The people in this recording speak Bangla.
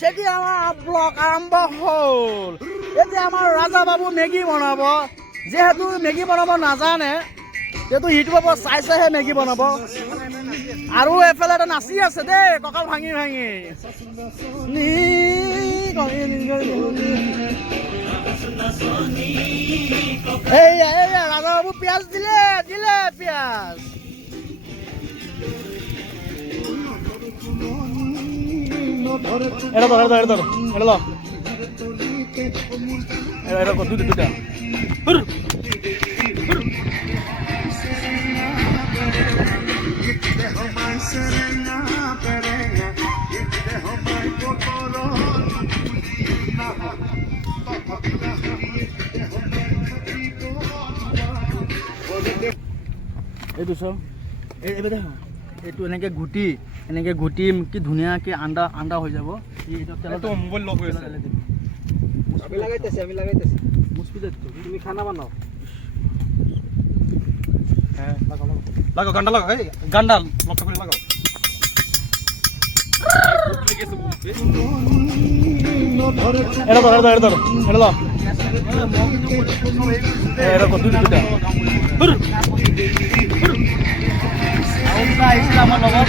সেটি আমার ব্লগ আৰম্ভ হ'ল। এতিয়া আমাৰ ৰাজা বাবু মেগী বনাব। যেহেতু মেগী বনাব নাজানে, সেইটো ইউটিউবৰ চাই চাইহে মেগী বনাব। আৰু এফালে এটা নাচি আছে দেই, কঁকাল ভাঙি ভাঙি। এইয়া এইয়া ৰাজা বাবু পিঁয়াজ দিলে দিলে পিঁয়াজ। এটা দুটা এইটো চব এইবাৰ দেখা এইটো এনেকৈ ঘুটি কি ধুনীয়াকৈ আন্দা হৈ যাব। মোবাইল লগ হৈ আছে। আমি লাগাইতেছি মুসপিদে তুমি খানা বানাও। হ্যাঁ লাগাও গান্ডা লাগাও, এই গান্ডা লক্ষ্য করে লাগাও। এটা আমার লগত